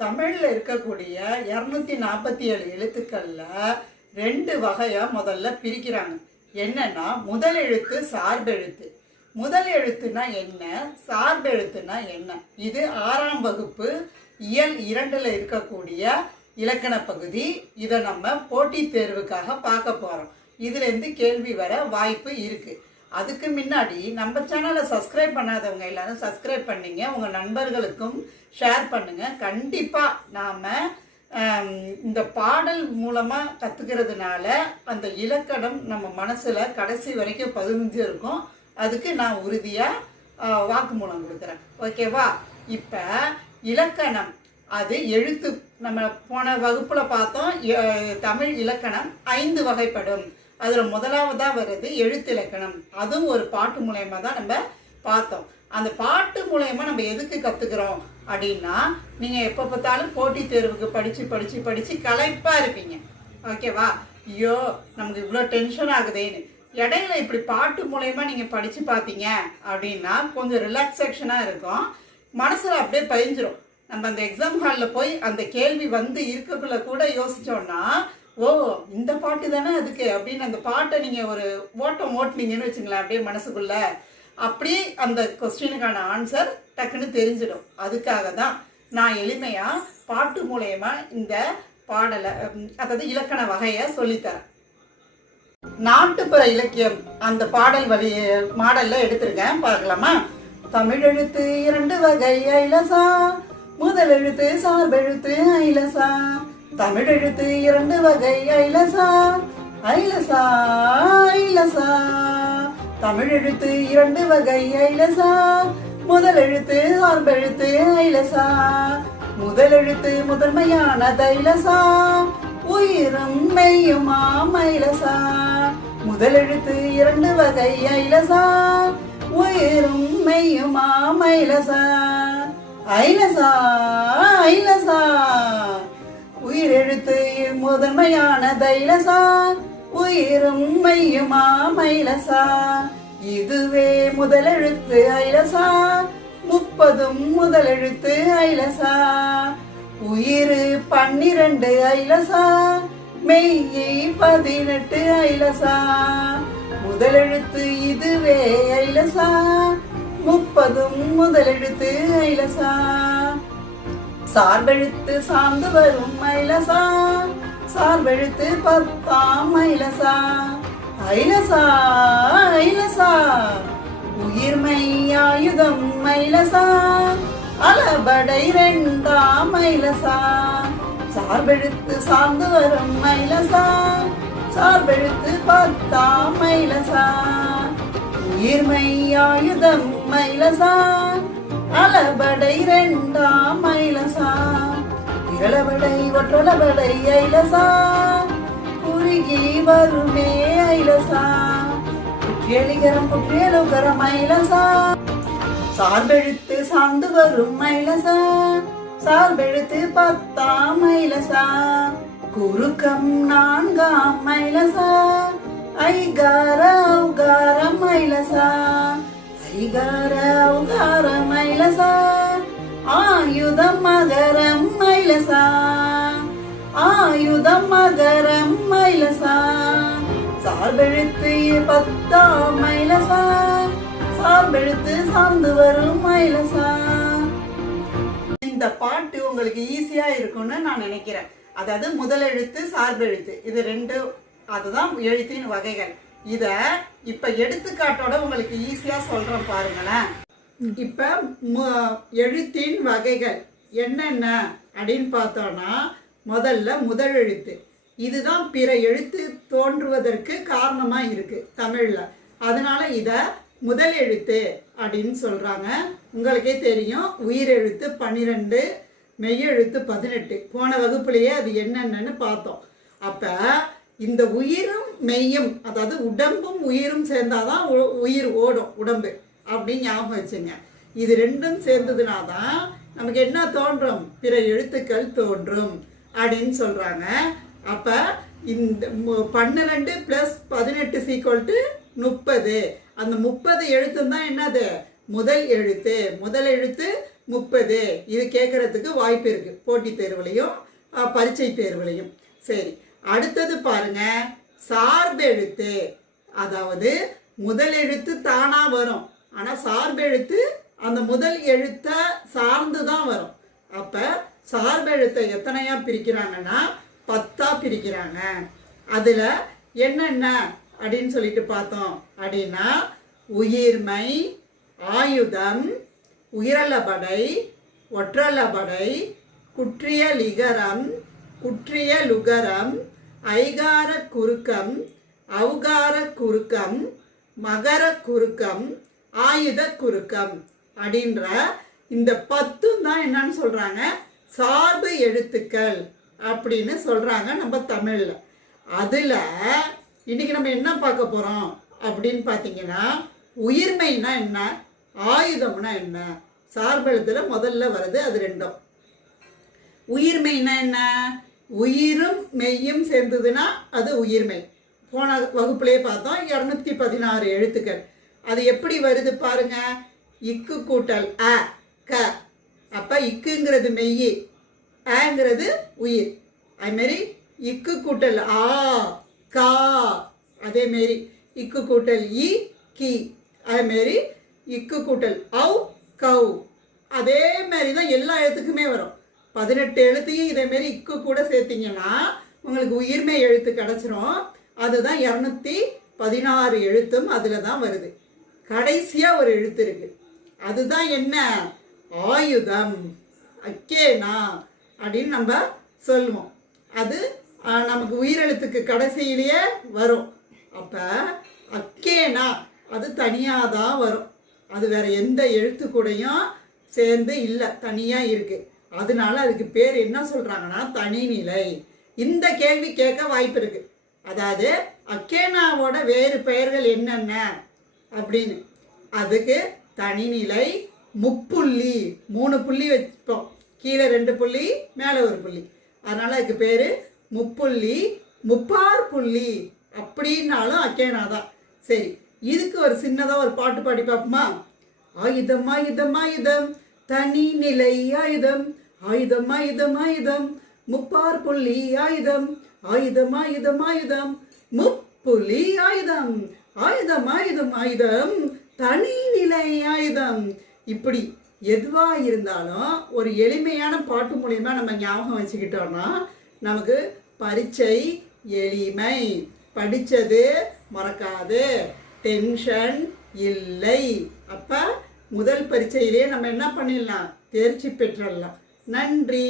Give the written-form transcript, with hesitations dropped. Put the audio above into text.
தமிழில் இருக்கக்கூடிய 247 எழுத்துக்களில் 2 வகையாக முதல்ல பிரிக்கிறாங்க. என்னன்னா, முதல் எழுத்து சார்பெழுத்து. முதல் எழுத்துனா என்ன, சார்பெழுத்துனா என்ன? இது 6ஆம் வகுப்பு இயல் 2ல் இருக்கக்கூடிய இலக்கண பகுதி. இதை நம்ம போட்டித் தேர்வுக்காக பார்க்க போகிறோம். இதுலேருந்து கேள்வி வர வாய்ப்பு இருக்குது. அதுக்கு முன்னாடி நம்ம சேனலை சப்ஸ்கிரைப் பண்ணாதவங்க எல்லாரும் சப்ஸ்கிரைப் பண்ணிங்க, உங்கள் நண்பர்களுக்கும் ஷேர் பண்ணுங்கள். கண்டிப்பாக நாம் இந்த பாடல் மூலமாக கற்றுக்கிறதுனால அந்த இலக்கணம் நம்ம மனசில் கடைசி வரைக்கும் பதிஞ்சு இருக்கும். அதுக்கு நான் உறுதியாக வாக்குமூலம் கொடுக்குறேன். ஓகேவா? இப்போ இலக்கணம் அது எழுத்து. நம்ம போன வகுப்பில் பார்த்தோம், தமிழ் இலக்கணம் 5 வகைப்படும். அதில் முதலாவதாக வருது எழுத்திலக்கணம். அதுவும் ஒரு பாட்டு மூலயமா தான் நம்ம பார்த்தோம். அந்த பாட்டு மூலயமா நம்ம எதுக்கு கற்றுக்குறோம் அப்படின்னா, நீங்கள் எப்போ பார்த்தாலும் போட்டித் தேர்வுக்கு படித்து களைப்பாக இருப்பீங்க. ஓகேவா? ஐயோ நமக்கு இவ்வளோ டென்ஷன் ஆகுதேன்னு இடையில இப்படி பாட்டு மூலயமா நீங்கள் படித்து பார்த்தீங்க அப்படின்னா கொஞ்சம் ரிலாக்ஸேஷனாக இருக்கும். மனசில் அப்படியே பதிஞ்சிரும். நம்ம அந்த எக்ஸாம் ஹாலில் போய் அந்த கேள்வி வந்து இருக்கக்குள்ள கூட யோசித்தோன்னா, ஓ இந்த பாட்டு தானே அதுக்கு அப்படின்னு அந்த பாட்டை நீங்கள் ஒரு ஓட்டம் ஓட்டுனீங்கன்னு வச்சுங்களேன், அப்படியே மனசுக்குள்ள அப்படியே அந்த கொஸ்டினுக்கான ஆன்சர் டக்குன்னு தெரிஞ்சிடும். அதுக்காக தான் நான் எளிமையாக பாட்டு மூலயமா இந்த பாடலை, அதாவது இலக்கண வகையை சொல்லித்தரேன். நாட்டுப்புற இலக்கியம் அந்த பாடல் மாடல்ல எடுத்திருக்கேன், பார்க்கலாமா? தமிழெழுத்து 2 வகை ஐலசா, முதல் எழுத்து சார்பெழுத்து ஐலசா. தமிழெழுத்து 2 வகை ஐலசா, ஐலசா ஐலசா. தமிழெழுத்து 2 வகை ஐலசா, முதல் எழுத்து சார்பெழுத்து ஐலசா. முதல் எழுத்து முதன்மையான தைலசா, உயிரும் மெய்யுமா மைலசா. முதல் எழுத்து 2 வகை ஐலசா, உயிரும் மெய்யுமா மைலசா. ஐலசா ஐலசா. உயிரெழுத்து முதன்மையான தைலசா, உயிரும் மெய்யுமா மைலசா. இதுவே முதலெழுத்து ஐலசா, 30ம் முதலெழுத்து ஐலசா. உயிர் 12 ஐலசா, மெய்யை 18 ஐலசா. முதலெழுத்து இதுவே ஐலசா, 30ம் முதலெழுத்து ஐலசா. சார்பெழுத்து சார்ந்து வரும் ஐலசா, சார்பெழுத்து 10ஆம் ஐலசா. ஐலசா ஐலசா. உயிர்மை ஆயுதம் ஐலசா, அளபடை 2ஆம் ஐலசா. சார்பெழுத்து சார்ந்து வரும் ஐலசா, சார்பெழுத்து 10ஆம் ஐலசா. உயிர்மை ஆயுதம் ஐலசா, அளபடை 2ஆம் ஐலசா. இரளபடை ஒற்றளபடை ஐலசா, குறுகி வருமே ஐலசா. குற்றியலிகரம் குற்றியலுகரம் ஐலசா. சார்பெழுத்து சார்ந்து வரும் ஐலசா, சார்பெழுத்து 10ஆம் ஐலசா. குறுக்கம் 4ஆம் ஐலசா, ஐகார உகாரம் ஐலசா. ஐகார உகாரம் ஐலசா. ஆயுதம் மகரம் ஐலசா, ஆயுதம் மகரம் ஐலசா. சார்பெழுத்து 10ஆம் ஐலசா, சார்பெழுத்து சார்ந்து வரும் ஐலசா. இந்த பாட்டு உங்களுக்கு ஈஸியா இருக்கும்னு நான் நினைக்கிறேன். அதாவது முதல் எழுத்து சார்பெழுத்து இது 2, அதுதான் எழுத்தின் வகைகள். இத இப்ப எடுத்துக்காட்டோட உங்களுக்கு ஈஸியா சொல்றேன் பாருங்களேன். இப்ப எழுத்தின் வகைகள் என்னென்ன அப்படின்னு பார்த்தோம்னா, முதல்ல முதல் எழுத்து. இதுதான் பிற எழுத்து தோன்றுவதற்கு காரணமா இருக்கு தமிழ்ல. அதனால இத முதல் எழுத்து அப்படின்னு சொல்றாங்க. உங்களுக்கே தெரியும், உயிரெழுத்து 12, மெய்யெழுத்து 18. போன வகுப்புலேயே அது என்னென்னு பார்த்தோம். அப்ப இந்த உயிரும் மெய்யும், அதாவது உடம்பும் உயிரும் சேர்ந்தாதான் உயிர் ஓடும் உடம்பு அப்படின்னு ஞாபகம் வச்சுங்க. இது 2ம் சேர்ந்ததுனாதான் நமக்கு என்ன தோன்றும், பிற எழுத்துக்கள் தோன்றும் அப்படின்னு சொல்றாங்க. அப்ப இந்த 12 + 18 = 30. அந்த 30 எழுத்தும் தான் என்னது, முதல் எழுத்து. முதல் எழுத்து 30 இது கேட்கறதுக்கு வாய்ப்பு இருக்கு போட்டித் தேர்வுலையும் பரீட்சை தேர்வுலையும். சரி, அடுத்தது பாருங்க, சார்பெழுத்து. அதாவது முதல் எழுத்து தானா வரும், ஆனா சார்பெழுத்து அந்த முதல் எழுத்தை சார்ந்து தான் வரும். அப்ப சார்பெழுத்தை எத்தனையா பிரிக்கிறாங்கன்னா 10ஆ பிரிக்கிறாங்க. அதுல என்னென்ன அப்படின்னு சொல்லிட்டு பார்த்தோம் அப்படின்னா, உயிர்மை, ஆயுதம், உயிரலபடை, ஒற்றலபடை, குற்றிய லிகரம், குற்றிய லுகரம், ஐகார குறுக்கம், ஔகார குறுக்கம், மகர குறுக்கம், ஆயுத குறுக்கம் அப்படின்ற இந்த 10 தான் என்னன்னு சொல்றாங்க, சார்பு எழுத்துக்கள் அப்படின்னு சொல்றாங்க நம்ம தமிழ்ல. அதுல இன்னைக்கு நம்ம என்ன பார்க்க போறோம் அப்படின்னு பார்த்தீங்கன்னா, உயிர்மைனா என்ன, ஆயுதம்னா என்ன. சார்பெழுத்துல முதல்ல வருது அது ரெண்டும். உயிர்மைனா என்ன, உயிரும் மெய்யும் சேர்ந்ததுன்னா அது உயிர்மை. போன வகுப்புலேயே பார்த்தோம் 216 எழுத்துக்கள். அது எப்படி வருது பாருங்க, இக்கு கூட்டல் அ க. அப்ப இக்குங்கிறது மெய், ஆங்கிறது உயிர். அதுமாரி இக்கு கூட்டல் ஆ கா, அதே மாரி இக்கு கூட்டல் இ கி, அதேமாரி இக்கு கூட்டல் ஔ கௌ. அதே மாதிரி தான் எல்லா எழுத்துக்குமே வரும். 18 எழுத்தையும் இதேமாரி இக்கு கூட சேர்த்தீங்கன்னா உங்களுக்கு உயிர்மை எழுத்து கிடச்சிரும். அதுதான் 216 எழுத்தும் அதில் தான் வருது. கடைசியாக ஒரு எழுத்து இருக்கு, அதுதான் என்ன, ஆயுதம், அக்கேனா அப்படின்னு நம்ம சொல்லுவோம். அது நமக்கு உயிரெழுத்துக்கு கடைசியிலேயே வரும். அப்போ அக்கேனா அது தனியாக தான் வரும், அது வேற எந்த எழுத்து கூடயும் சேர்ந்து இல்லை, தனியாக இருக்கு. அதனால அதுக்கு பேர் என்ன சொல்றாங்கன்னா தனிநிலை. இந்த கேள்வி கேட்க வாய்ப்பு இருக்கு. அதாவது அக்கேனாவோட வேறு பெயர்கள் என்னென்ன அப்படின்னு. அதுக்கு தனிநிலை, முப்புள்ளி, 3 புள்ளி வச்சுப்போம், கீழே 2 புள்ளி மேலே 1 புள்ளி. அதனால அதுக்கு பேரு முப்புள்ளி, முப்பார் புள்ளி அப்படின்னாலும் அக்கேனா தான். சரி, இதுக்கு ஒரு சின்னதாக ஒரு பாட்டு பாடி பார்ப்போமா. ஆயுதம் ஆயுதம் ஆயுதம், தனி நிலை ஆயுதம், ஆயுதம் ஆயுதம் ஆயுதம், முப்பார் புள்ளி ஆயுதம், ஆயுதம் ஆயுதம் ஆயுதம், முப்புள்ளி ஆயுதம், ஆயுதம் ஆயுதம் ஆயுதம், தனி நிலை ஆயுதம். இப்படி எதுவா இருந்தாலும் ஒரு எளிமையான பாட்டு மூலியமா நம்ம ஞாபகம் வச்சுக்கிட்டோம்னா நமக்கு பரீட்சை எளிமை. படிச்சது மறக்காது, டென்ஷன் இல்லை. அப்ப முதல் பரீட்சையிலேயே நம்ம என்ன பண்ணிடலாம், தேர்ச்சி பெற்றலாம். நன்றி.